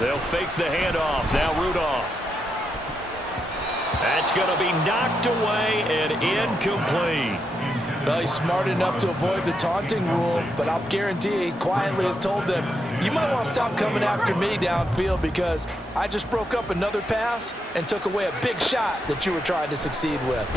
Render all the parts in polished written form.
They'll fake the handoff. Now Rudolph. That's going to be knocked away and incomplete. Well, he's smart enough to avoid the taunting rule, but I'll guarantee he quietly has told them, you might want to stop coming after me downfield because I just broke up another pass and took away a big shot that you were trying to succeed with.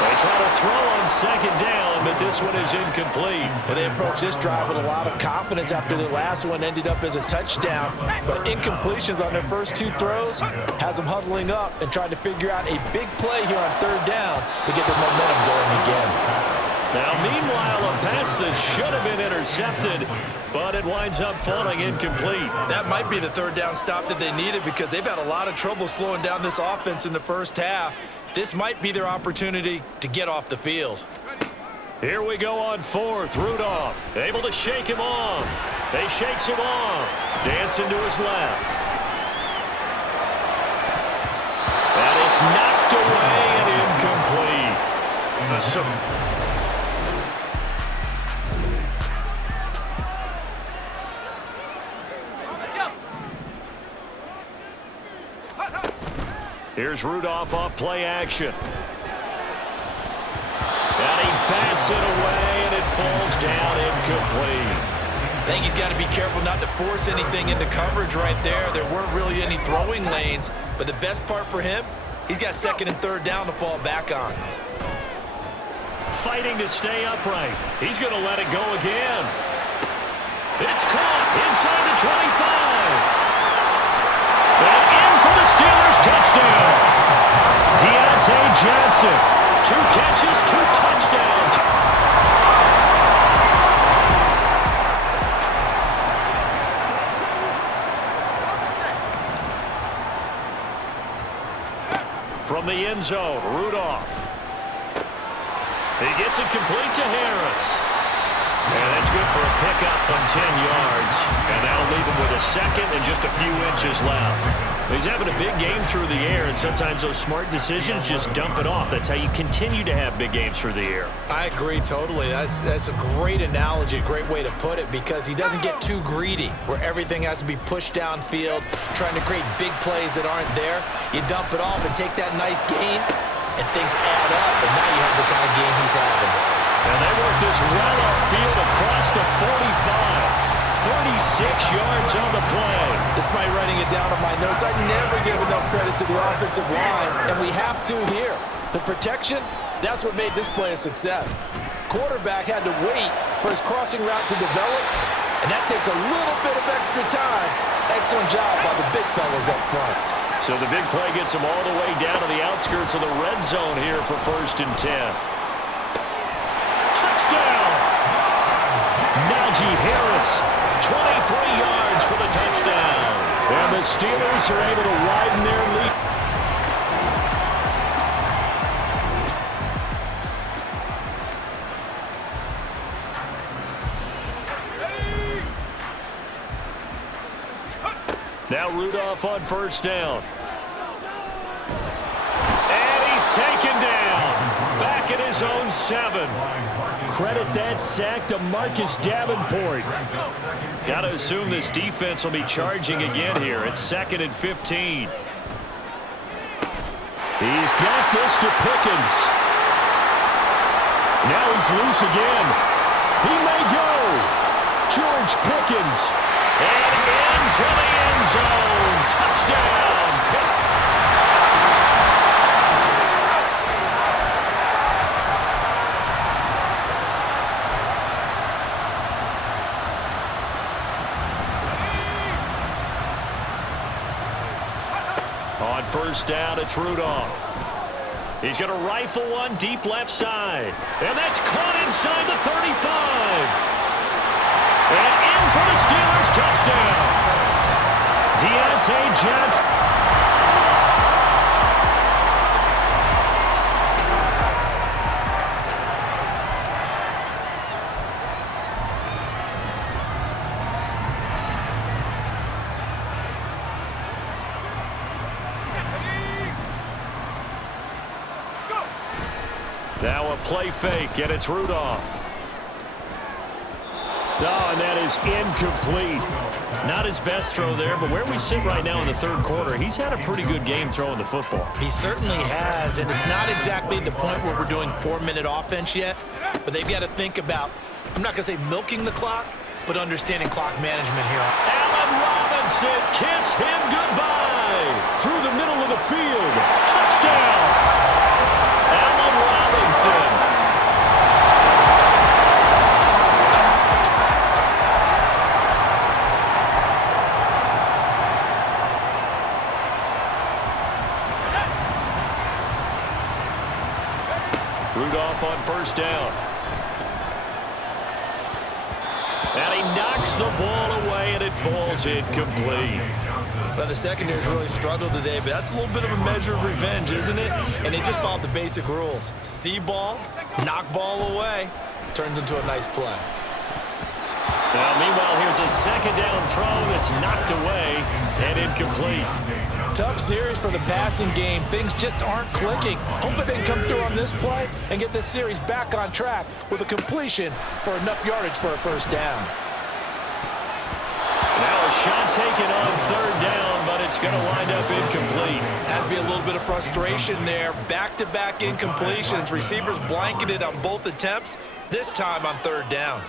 They try to throw on second down, but this one is incomplete. And they approach this drive with a lot of confidence after the last one ended up as a touchdown. But incompletions on their first two throws has them huddling up and trying to figure out a big play here on third down to get the momentum going again. Now, meanwhile, a pass that should have been intercepted, but it winds up falling incomplete. That might be the third down stop that they needed because they've had a lot of trouble slowing down this offense in the first half. This might be their opportunity to get off the field. Here we go on fourth. Rudolph able to shake him off. They shakes him off. Dancing to his left. And it's knocked away and incomplete. Here's Rudolph off play action. And he bats it away, and it falls down incomplete. I think he's got to be careful not to force anything into coverage right there. There weren't really any throwing lanes, but the best part for him, he's got second and third down to fall back on. Fighting to stay upright. He's going to let it go again. It's caught inside the 25. And in for the Steelers touchdown. Deontay Johnson, 2 catches, 2 touchdowns. From the end zone, Rudolph. He gets it complete to Harris. And that's good for a pickup of 10 yards. And that'll leave him with a second and just a few inches left. He's having a big game through the air, and sometimes those smart decisions just dump it off. That's how you continue to have big games through the air. I agree totally. That's a great analogy, a great way to put it, because he doesn't get too greedy where everything has to be pushed downfield, trying to create big plays that aren't there. You dump it off and take that nice gain, and things add up, and now you have the kind of game he's having. And they work this well upfield across the 45. 36 yards on the play. Despite writing it down on my notes, I never give enough credit to the offensive line, and we have to here. The protection, that's what made this play a success. Quarterback had to wait for his crossing route to develop, and that takes a little bit of extra time. Excellent job by the big fellas up front. So the big play gets him all the way down to the outskirts of the red zone here for 1st and 10. Touchdown! Najee Harris, 23 yards for the touchdown. And the Steelers are able to widen their lead. Now Rudolph on 1st down. And he's taken down. Back at his own 7. Credit that sack to Marcus Davenport. Got to assume this defense will be charging again here. It's 2nd and 15. He's got this to Pickens. Now he's loose again. He may go. George Pickens. And into the end zone. Touchdown. On 1st down, it's Rudolph. He's going to rifle one deep left side. And that's caught inside the 35. And in for the Steelers touchdown. Deontay Johnson. Now a play fake, and it's Rudolph. Oh, and that is incomplete. Not his best throw there, but where we sit right now in the third quarter, he's had a pretty good game throwing the football. He certainly has, and it's not exactly the point where we're doing 4-minute offense yet, but they've got to think about, I'm not going to say milking the clock, but understanding clock management here. Allen Robinson, kiss him goodbye. Through the middle of the field. Touchdown. Allen Robinson. Rudolph on first down. And he knocks the ball away, and it falls incomplete. Well, the secondary's really struggled today, but that's a little bit of a measure of revenge, isn't it? And they just followed the basic rules. See ball, knock ball away, turns into a nice play. Now, meanwhile, here's a second down throw that's knocked away and incomplete. Tough series for the passing game. Things just aren't clicking. Hoping they can come through on this play and get this series back on track with a completion for enough yardage for a first down. Now a shot taken on third down, but it's going to wind up incomplete. Has to be a little bit of frustration there. Back-to-back incompletions. Receivers blanketed on both attempts, this time on third down.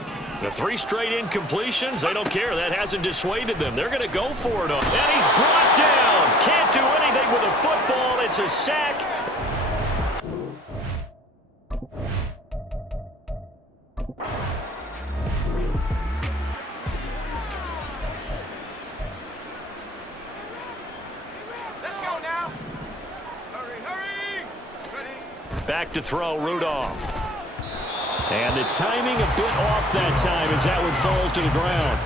The 3 straight incompletions, they don't care. That hasn't dissuaded them. They're going to go for it. And he's brought down. Can't do anything with a football. It's a sack. Let's go now. Hurry. Back to throw, Rudolph. And the timing a bit off that time as that one falls to the ground.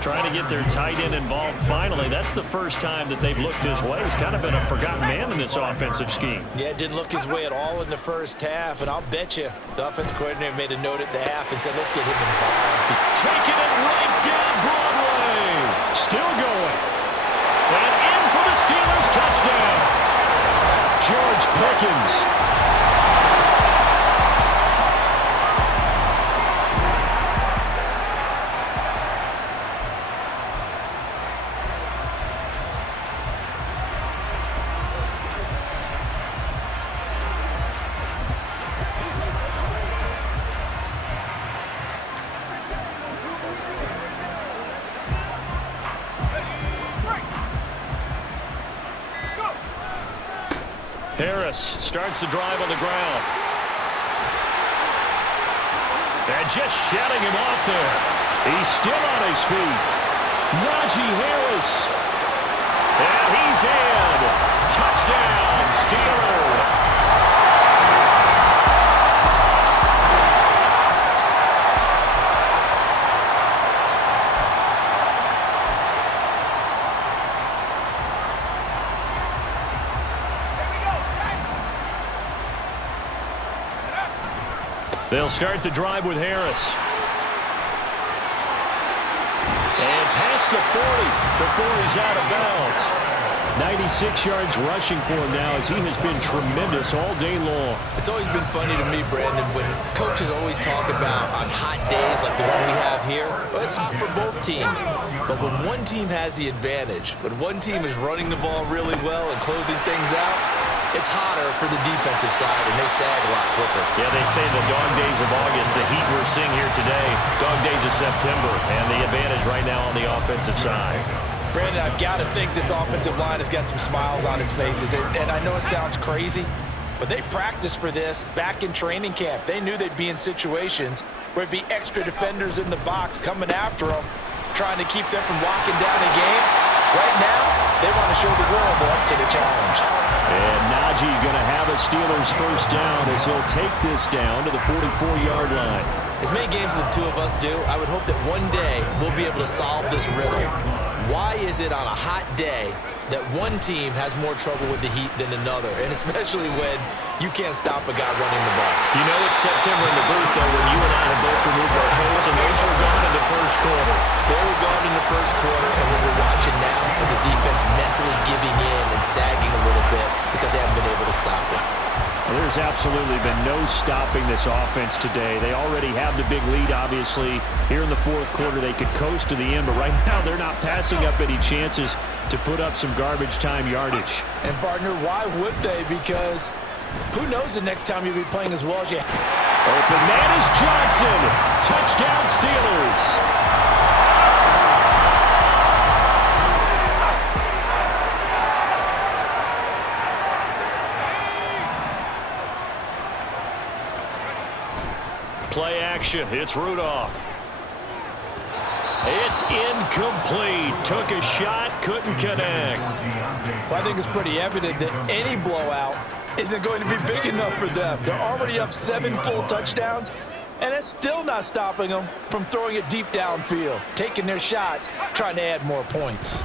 Trying to get their tight end involved finally. That's the first time that they've looked his way. He's kind of been a forgotten man in this offensive scheme. Yeah, it didn't look his way at all in the first half, and I'll bet you the offense coordinator made a note at the half and said, let's get him involved. Taking it right down Broadway. Still going. And in for the Steelers touchdown. George Pickens. Harris starts the drive on the ground. And just shutting him off there. He's still on his feet. Najee Harris. And he's in. Touchdown, Steelers. They'll start the drive with Harris. And past the 40 before he's out of bounds. 96 yards rushing for him now as he has been tremendous all day long. It's always been funny to me, Brandon, when coaches always talk about on hot days like the one we have here, well, it's hot for both teams. But when one team has the advantage, when one team is running the ball really well and closing things out, it's hotter for the defensive side, and they sag a lot quicker. Yeah, they say the dog days of August, the heat we're seeing here today, dog days of September, and the advantage right now on the offensive side. Brandon, I've got to think this offensive line has got some smiles on its faces, and I know it sounds crazy, but they practiced for this back in training camp. They knew they'd be in situations where it'd be extra defenders in the box coming after them, trying to keep them from locking down a game. Right now, they want to show the world they're up to the challenge. And Najee going to have a Steelers first down as he'll take this down to the 44-yard line. As many games as the two of us do, I would hope that one day we'll be able to solve this riddle. Why is it on a hot day that one team has more trouble with the heat than another, and especially when you can't stop a guy running the ball? You know it's September in the booth, though, when you and I have both removed our coats, and those were gone in the first quarter. They were gone in the first quarter, and what we're watching now is a defense mentally giving in and sagging a little bit because they haven't been able to stop it. There's absolutely been no stopping this offense today. They already have the big lead, obviously. Here in the fourth quarter, they could coast to the end, but right now they're not passing up any chances to put up some garbage time yardage. And, partner, why would they? Because who knows the next time you'll be playing as well as you. Open man is Johnson. Touchdown, Steelers. Play action. It's Rudolph. It's incomplete. Took a shot, couldn't connect. Well, I think it's pretty evident that any blowout isn't going to be big enough for them. They're already up 7 full touchdowns, and it's still not stopping them from throwing it deep downfield, taking their shots, trying to add more points.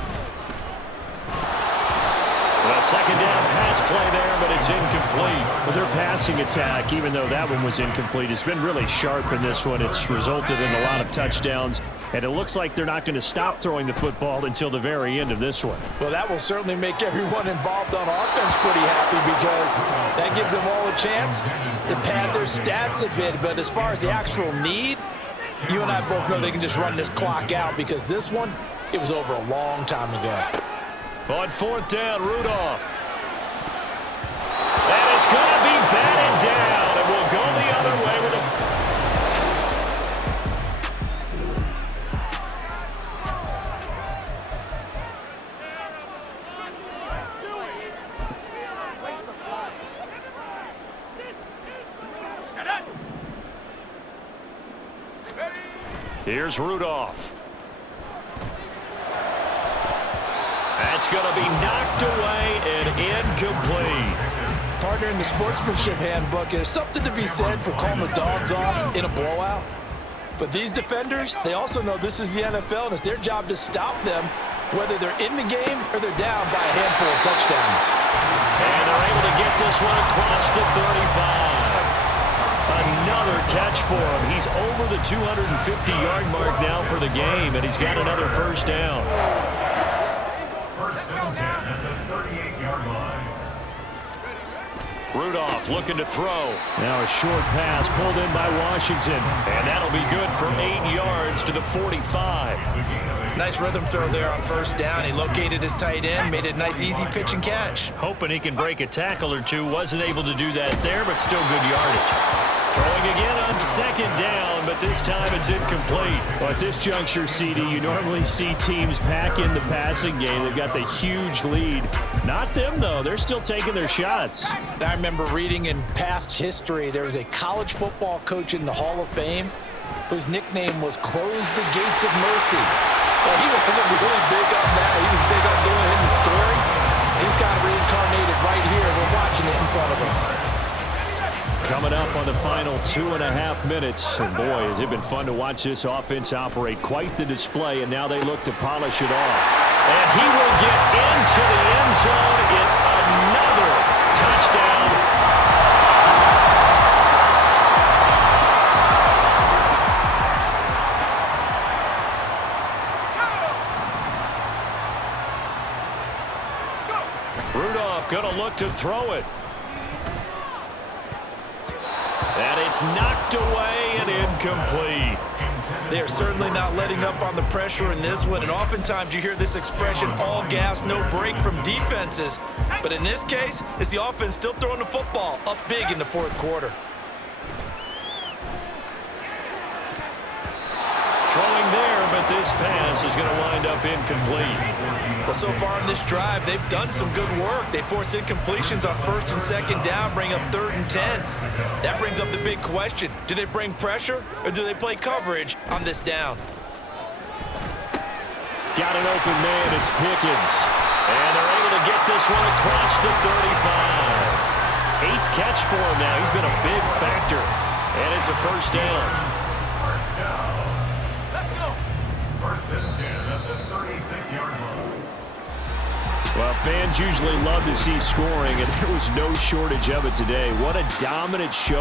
A second down pass play there, but it's incomplete. Well, their passing attack, even though that one was incomplete, has been really sharp in this one. It's resulted in a lot of touchdowns, and it looks like they're not going to stop throwing the football until the very end of this one. Well, that will certainly make everyone involved on offense pretty happy because that gives them all a chance to pad their stats a bit. But as far as the actual need, you and I both know they can just run this clock out because this one, it was over a long time ago. On fourth down, Rudolph. And it's going to be batted down, and we'll go the other way with it. Here's Rudolph. That's going to be knocked away and incomplete. Partner, in the sportsmanship handbook, there's something to be said for calling the dogs off in a blowout. But these defenders, they also know this is the NFL, and it's their job to stop them, whether they're in the game or they're down by a handful of touchdowns. And they're able to get this one across the 35. Another catch for him. He's over the 250-yard mark now for the game, and he's got another first down. Rudolph looking to throw. Now a short pass pulled in by Washington. And that'll be good for 8 yards to the 45. Nice rhythm throw there on first down. He located his tight end, made it a nice easy pitch and catch. Hoping he can break a tackle or two. Wasn't able to do that there, but still good yardage. Throwing again on second down, but this time it's incomplete. Well, at this juncture, CD, you normally see teams pack in the passing game. They've got the huge lead. Not them, though. They're still taking their shots. I remember reading in past history, there was a college football coach in the Hall of Fame whose nickname was Close the Gates of Mercy. Well, he wasn't really big on that. He was big on going ahead and scoring. He's kind of reincarnated right here. We're watching it in front of us. Coming up on the final 2.5 minutes. And boy, has it been fun to watch this offense operate. Quite the display, and now they look to polish it off. And he will get into the end zone. It's another touchdown. Rudolph going to look to throw it. And it's knocked away and incomplete. They are certainly not letting up on the pressure in this one, and oftentimes you hear this expression, all gas, no break from defenses. But in this case, it's the offense still throwing the football up big in the fourth quarter. Throwing there, but this pass is going to wind up incomplete. Well, so far in this drive, they've done some good work. They force incompletions on first and second down, bring up 3rd and 10. That brings up the big question. Do they bring pressure or do they play coverage on this down? Got an open man. It's Pickens. And they're able to get this one across the 35. 8th catch for him now. He's been a big factor. And it's a first down. Let's go. First and 10 at the 36-yard line. Well, fans usually love to see scoring, and there was no shortage of it today. What a dominant show.